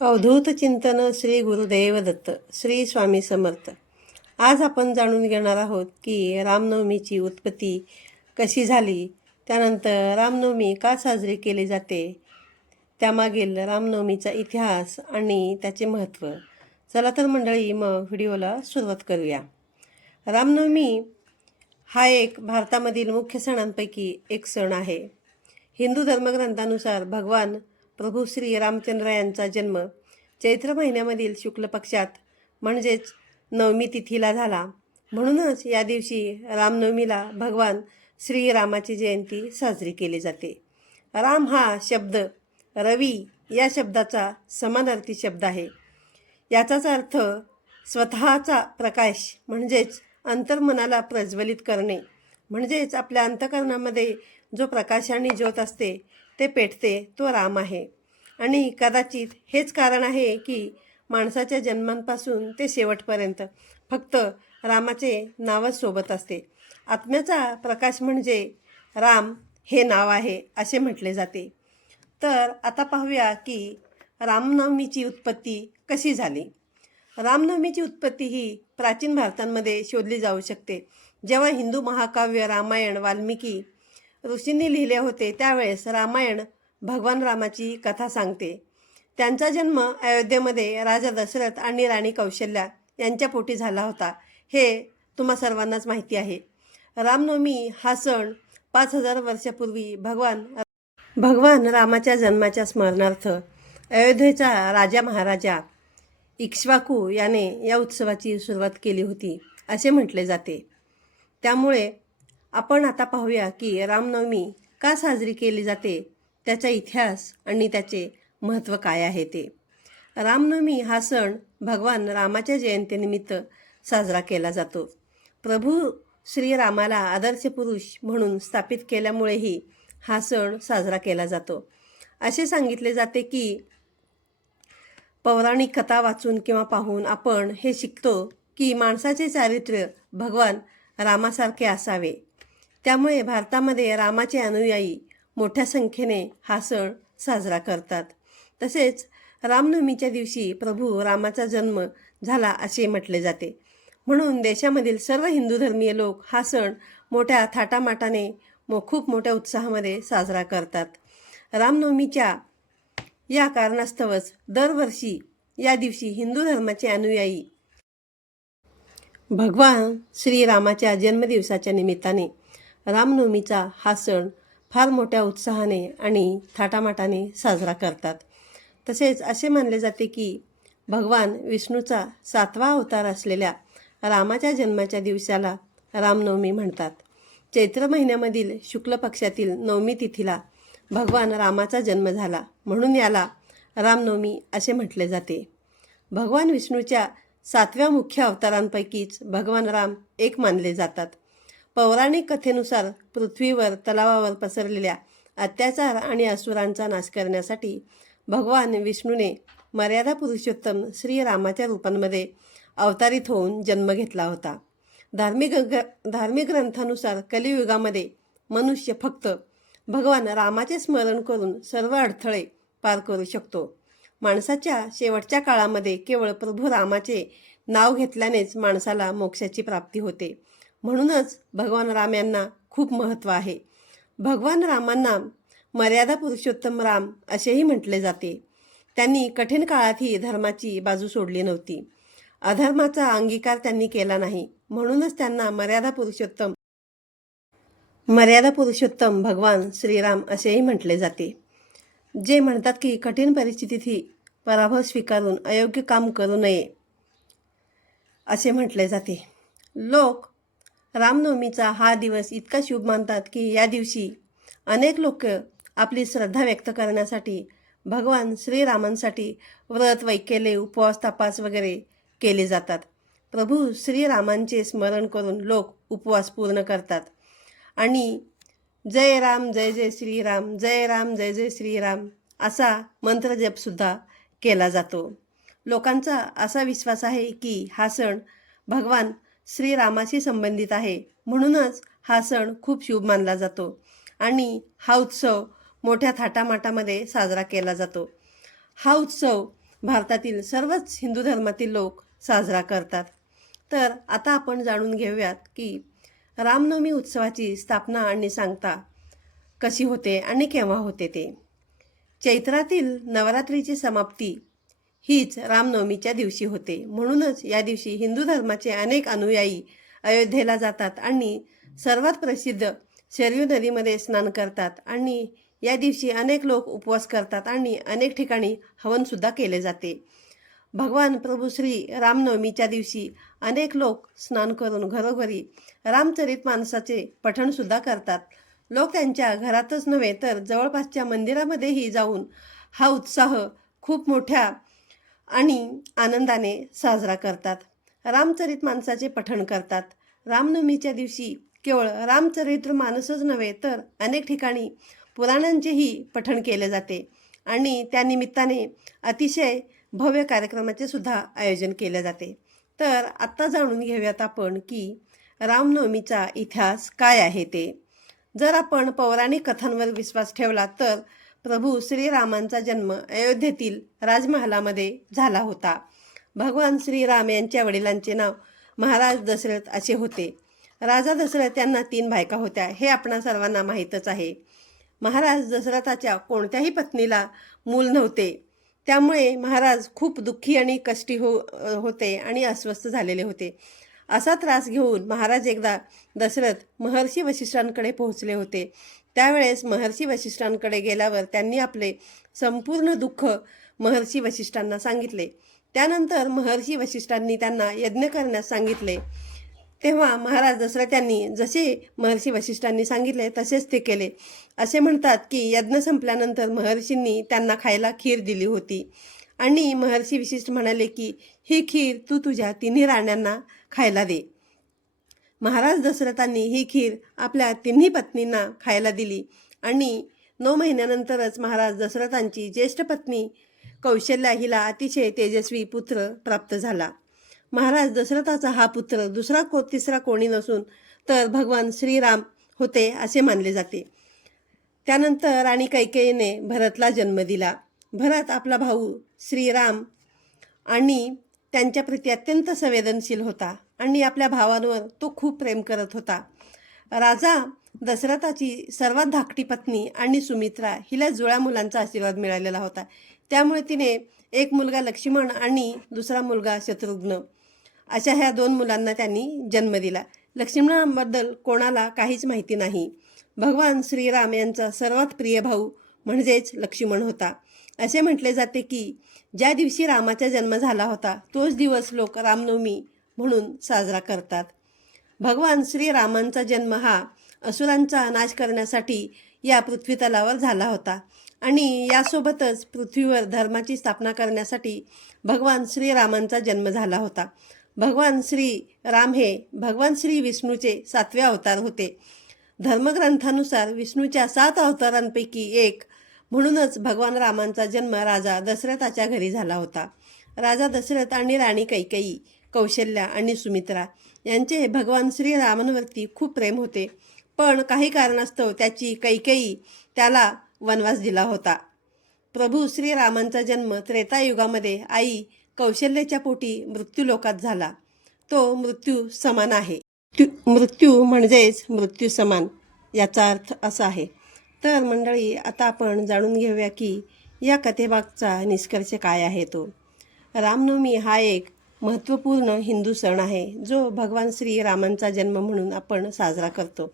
अवधूत चिंतन श्री गुरुदेव दत्त श्री स्वामी समर्थ. आज आपण जाणून घेणार आहोत की रामनवमीची उत्पत्ती कशी झाली, त्यानंतर रामनवमी का साजरी केली जाते, त्यामागील रामनवमीचा इतिहास आणि त्याचे महत्त्व. चला तर मंडळी, मग व्हिडिओला सुरुवात करूया. रामनवमी हा एक भारतामधील मुख्य सणांपैकी एक सण आहे. हिंदू धर्मग्रंथानुसार भगवान प्रभू श्री रामचंद्र यांचा जन्म चैत्र महिन्यामधील शुक्ल पक्षात म्हणजेच नवमी तिथीला झाला. म्हणूनच या दिवशी रामनवमीला भगवान श्रीरामाची जयंती साजरी केली जाते. राम हा शब्द रवी या शब्दाचा समानार्थी शब्द आहे. याचाच अर्थ स्वतःचा प्रकाश म्हणजेच अंतर्मनाला प्रज्वलित करणे, म्हणजेच आपल्या अंतःकरणामध्ये जो प्रकाशाने ज्योत असते ते पेटते तो राम आहे. आणि कदाचित हेच कारण आहे की माणसाच्या जन्मांपासून ते शेवटपर्यंत फक्त रामाचे नावच सोबत असते. आत्म्याचा प्रकाश म्हणजे राम हे नाव आहे असे म्हटले जाते. तर आता पाहूया की रामनवमीची उत्पत्ती कशी झाली. रामनवमीची उत्पत्ती ही प्राचीन भारतामध्ये शोधली जाऊ शकते. जेव्हा हिंदू महाकाव्य रामायण वाल्मिकी ऋषींनी लिहिले होते त्यावेळेस रामायण भगवान रामाची कथा सांगते. त्यांचा जन्म अयोध्येमध्ये राजा दशरथ आणि राणी कौशल्या यांच्या पोटी झाला होता. हे तुम्हा सर्वांनाच माहिती आहे. रामनवमी हा सण 5000 वर्षापूर्वी भगवान रामाच्या जन्माच्या स्मरणार्थ अयोध्येचा राजा महाराजा इक्ष्वाकू याने या उत्सवाची सुरुवात केली होती असे म्हटले जाते. त्यामुळे आपण आता पाहूया की रामनवमी का साजरी केली जाते, त्याचा इतिहास आणि त्याचे महत्त्व काय आहे ते. रामनवमी हा सण भगवान रामाच्या जयंतीनिमित्त साजरा केला जातो. प्रभू श्रीरामाला आदर्श पुरुष म्हणून स्थापित केल्यामुळेही हा सण साजरा केला जातो. असे सांगितले जाते की पौराणिक कथा वाचून किंवा पाहून आपण हे शिकतो की माणसाचे चारित्र्य भगवान रामासारखे असावे. त्यामुळे भारतामध्ये रामाचे अनुयायी मोठ्या संख्येने हा सण साजरा करतात. तसेच रामनवमीच्या दिवशी प्रभू रामाचा जन्म झाला असे म्हटले जाते. म्हणून देशामधील सर्व हिंदू धर्मीय लोक हा सण मोठ्या थाटामाटाने खूप मोठ्या उत्साहामध्ये साजरा करतात. रामनवमीच्या या कारणास्तवच दरवर्षी या दिवशी हिंदू धर्माचे अनुयायी भगवान श्रीरामाच्या जन्मदिवसाच्या निमित्ताने रामनवमीचा हा सण फार मोठ्या उत्साहाने आणि थाटामाटाने साजरा करतात. तसेच असे मानले जाते की भगवान विष्णूचा 7वा अवतार असलेल्या रामाच्या जन्माच्या दिवसाला रामनवमी म्हणतात. चैत्र महिन्यामधील शुक्ल पक्षातील नवमी तिथीला भगवान रामाचा जन्म झाला, म्हणून याला रामनवमी असे म्हटले जाते. भगवान विष्णूच्या 7व्या मुख्य अवतारांपैकीच भगवान राम एक मानले जातात. पौराणिक कथेनुसार पृथ्वीवर तलावावर पसरलेल्या अत्याचार आणि असुरांचा नाश करण्यासाठी भगवान विष्णूने मर्यादा पुरुषोत्तम श्रीरामाच्या रूपांमध्ये अवतारित होऊन जन्म घेतला होता. धार्मिक ग्रंथानुसार कलियुगामध्ये मनुष्य फक्त भगवान रामाचे स्मरण करून सर्व अडथळे पार करू शकतो. माणसाच्या शेवटच्या काळामध्ये केवळ प्रभू रामाचे नाव घेतल्यानेच माणसाला मोक्षाची प्राप्ती होते. म्हणूनच भगवान राम यांना खूप महत्त्व आहे. भगवान रामांना मर्यादा पुरुषोत्तम राम असेही म्हटले जाते. त्यांनी कठीण काळातही धर्माची बाजू सोडली नव्हती. अधर्माचा अंगीकार त्यांनी केला नाही. म्हणूनच त्यांना मर्यादा पुरुषोत्तम भगवान श्रीराम असेही म्हटले जाते. जे म्हणतात की कठीण परिस्थितीतही पराभव स्वीकारून अयोग्य काम करू नये असे म्हटले जाते. लोक रामनवमीचा हा दिवस इतका शुभ मानतात की या दिवशी अनेक लोक आपली श्रद्धा व्यक्त करण्यासाठी भगवान श्रीरामांसाठी व्रत, वैकल्ये, उपवास, तपास वगैरे केले जातात. प्रभू श्रीरामांचे स्मरण करून लोक उपवास पूर्ण करतात आणि जय राम जय जय श्रीराम, जय राम जय जय श्रीराम असा मंत्रजपसुद्धा केला जातो. लोकांचा असा विश्वास आहे की हा सण भगवान श्रीरामाशी संबंधित आहे, म्हणूनच हा सण खूप शुभ मानला जातो आणि हा उत्सव मोठ्या थाटामाटामध्ये साजरा केला जातो. हा उत्सव भारतातील सर्वच हिंदू धर्मातील लोक साजरा करतात. तर आता आपण जाणून घेऊयात की रामनवमी उत्सवाची स्थापना आणि सांगता कशी होते आणि केव्हा होते ते. चैत्रातील नवरात्रीची समाप्ती हीच रामनवमीच्या दिवशी होते. म्हणूनच या दिवशी हिंदू धर्माचे अनेक अनुयायी अयोध्येला जातात आणि सर्वात प्रसिद्ध शरयू नदीमध्ये स्नान करतात आणि या दिवशी अनेक लोक उपवास करतात आणि अनेक ठिकाणी हवनसुद्धा केले जाते. भगवान प्रभू श्री रामनवमीच्या दिवशी अनेक लोक स्नान करून घरोघरी रामचरित मानसाचे पठणसुद्धा करतात. लोक त्यांच्या घरातच नव्हे तर जवळपासच्या मंदिरामध्येही जाऊन हा उत्साह खूप मोठ्या आणि आनंदाने साजरा करतात. रामचरित मानसाचे पठण करतात. रामनवमीच्या दिवशी केवळ रामचरित्र मानसच नव्हे तर अनेक ठिकाणी पुराणांचेही पठण केले जाते आणि त्यानिमित्ताने अतिशय भव्य कार्यक्रमाचे सुद्धा आयोजन केले जाते. तर आत्ता जाणून घेऊयात आपण की रामनवमीचा इतिहास काय आहे ते. जर आपण पौराणिक कथांवर विश्वास ठेवला तर प्रभू श्रीरामांचा जन्म अयोध्येतील राजमहालामध्ये झाला होता. भगवान श्रीराम यांच्या वडिलांचे नाव महाराज दशरथ असे होते. राजा दशरथ यांना 3 बायका होत्या हे आपणा सर्वांना माहीतच आहे. महाराज दशरथाच्या कोणत्याही पत्नीला मूल नव्हते. त्यामुळे महाराज खूप दुःखी आणि कष्टी होते आणि अस्वस्थ झालेले होते. असा त्रास घेऊन महाराज एकदा दशरथ महर्षी वशिष्ठांकडे पोहोचले होते. त्यावेळेस महर्षी वशिष्ठांकडे गेल्यावर त्यांनी आपले संपूर्ण दुःख महर्षी वशिष्ठांना सांगितले. त्यानंतर महर्षी वशिष्ठांनी त्यांना यज्ञ करण्यास सांगितले. तेव्हा महाराज दशरथ यांनी जसे महर्षी वशिष्ठांनी सांगितले तसेच ते केले. असे म्हणतात की यज्ञ संपल्यानंतर महर्षींनी त्यांना खायला खीर दिली होती आणि महर्षी वशिष्ठ म्हणाले की ही खीर तू तुझ्या 3 राण्यांना खायला दे. महाराज दशरथांनी ही खीर आपल्या 3 पत्नींना खायला दिली आणि 9 महिन्यानंतरच महाराज दशरथांची ज्येष्ठ पत्नी कौशल्या हिला अतिशय तेजस्वी पुत्र प्राप्त झाला. महाराज दशरथाचा हा पुत्र दुसरा तिसरा कोणी नसून तर भगवान श्रीराम होते असे मानले जाते. त्यानंतर राणी कैकेयीने भरतला जन्म दिला. भरत आपला भाऊ श्रीराम आणि त्यांच्याप्रती अत्यंत संवेदनशील होता आणि आपल्या भावांवर तो खूप प्रेम करत होता. राजा दशरथाची सर्वात धाकटी पत्नी आणि सुमित्रा हिला जुळ्या मुलांचा आशीर्वाद मिळालेला होता. त्यामुळे तिने एक मुलगा लक्ष्मण आणि दुसरा मुलगा शत्रुघ्न अशा ह्या 2 मुलांना त्यांनी जन्म दिला. लक्ष्मणाबद्दल कोणाला काहीच माहिती नाही. भगवान श्रीराम यांचा सर्वात प्रिय भाऊ म्हणजेच लक्ष्मण होता. असे म्हटले जाते की ज्या दिवशी रामाचा जन्म झाला होता तोच दिवस लोक रामनवमी म्हणून साजरा करतात. भगवान श्रीरामांचा जन्म हा असुरांचा नाश करण्यासाठी या पृथ्वीतलावर झाला होता आणि यासोबतच पृथ्वीवर धर्माची स्थापना करण्यासाठी भगवान श्रीरामांचा जन्म झाला होता. भगवान श्री राम हे भगवान श्री विष्णूचे 7वे अवतार होते. धर्मग्रंथानुसार विष्णूच्या 7 अवतारांपैकी एक म्हणूनच भगवान रामांचा जन्म राजा दशरथाच्या घरी झाला होता. राजा दशरथ आणि राणी कैकेयी, कौशल्या आणि सुमित्रा यांचे भगवान श्रीरामांवरती खूप प्रेम होते. पण काही कारणास्तव त्याची कैकेयी त्याला वनवास दिला होता. प्रभू श्रीरामांचा जन्म त्रेतायुगामध्ये आई कौशल्याच्या पोटी मृत्यूलोकात झाला. तो मृत्यू समान आहे. मृत्यू म्हणजेच मृत्यू समान याचा अर्थ असा आहे. तर मंडळी आता आपण जाणून घेऊया की या कथेमागचा निष्कर्ष काय आहे तो. रामनवमी हा एक महत्त्वपूर्ण हिंदू सण आहे जो भगवान श्रीरामांचा जन्म म्हणून आपण साजरा करतो.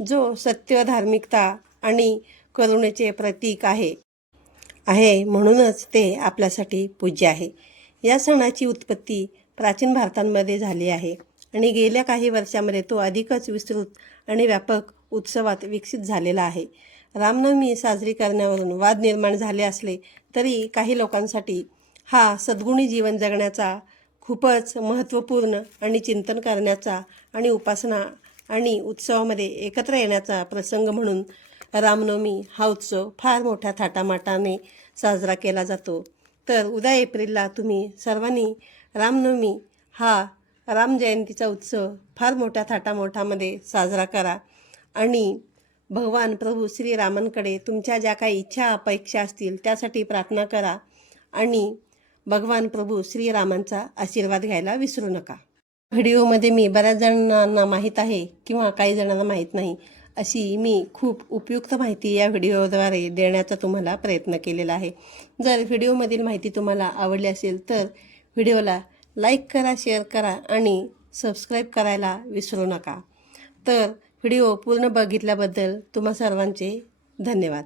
जो सत्य, धार्मिकता आणि करुणेचे प्रतीक आहे म्हणूनच ते आपल्यासाठी पूज्य आहे. या सणाची उत्पत्ती प्राचीन भारतामध्ये झाली आहे आणि गेल्या काही वर्षामध्ये तो अधिकच विस्तृत आणि व्यापक उत्सवात विकसित झालेला आहे. रामनवमी साजरी करण्यावरून वाद निर्माण झाले असले तरी काही लोकांसाठी हा सद्गुणी जीवन जगण्याचा खूपच महत्त्वपूर्ण आणि चिंतन करण्याचा आणि उपासना आणि उत्सवामध्ये एकत्र येण्याचा प्रसंग म्हणून रामनवमी हा उत्सव फार मोठ्या थाटामाटाने साजरा केला जातो. तर उद्या एप्रिलला तुम्ही सर्वांनी रामनवमी हा रामजयंतीचा उत्सव फार मोठ्या थाटामाटामध्ये साजरा करा आणि भगवान प्रभू श्रीरामांकडे तुमच्या ज्या काही इच्छा अपेक्षा असतील त्यासाठी प्रार्थना करा आणि भगवान प्रभू श्रीरामांचा आशीर्वाद घ्यायला विसरू नका. व्हिडिओमध्ये मी बऱ्याच जणांना माहीत आहे किंवा काही जणांना माहीत नाही अशी मी खूप उपयुक्त माहिती या व्हिडिओद्वारे देण्याचा तुम्हाला प्रयत्न केलेला आहे. जर व्हिडिओमधील माहिती तुम्हाला आवडली असेल तर व्हिडिओला लाईक करा, शेअर करा आणि सबस्क्राईब करायला विसरू नका. तर व्हिडिओ पूर्ण बघितल्याबद्दल तुम्हा सर्वांचे धन्यवाद.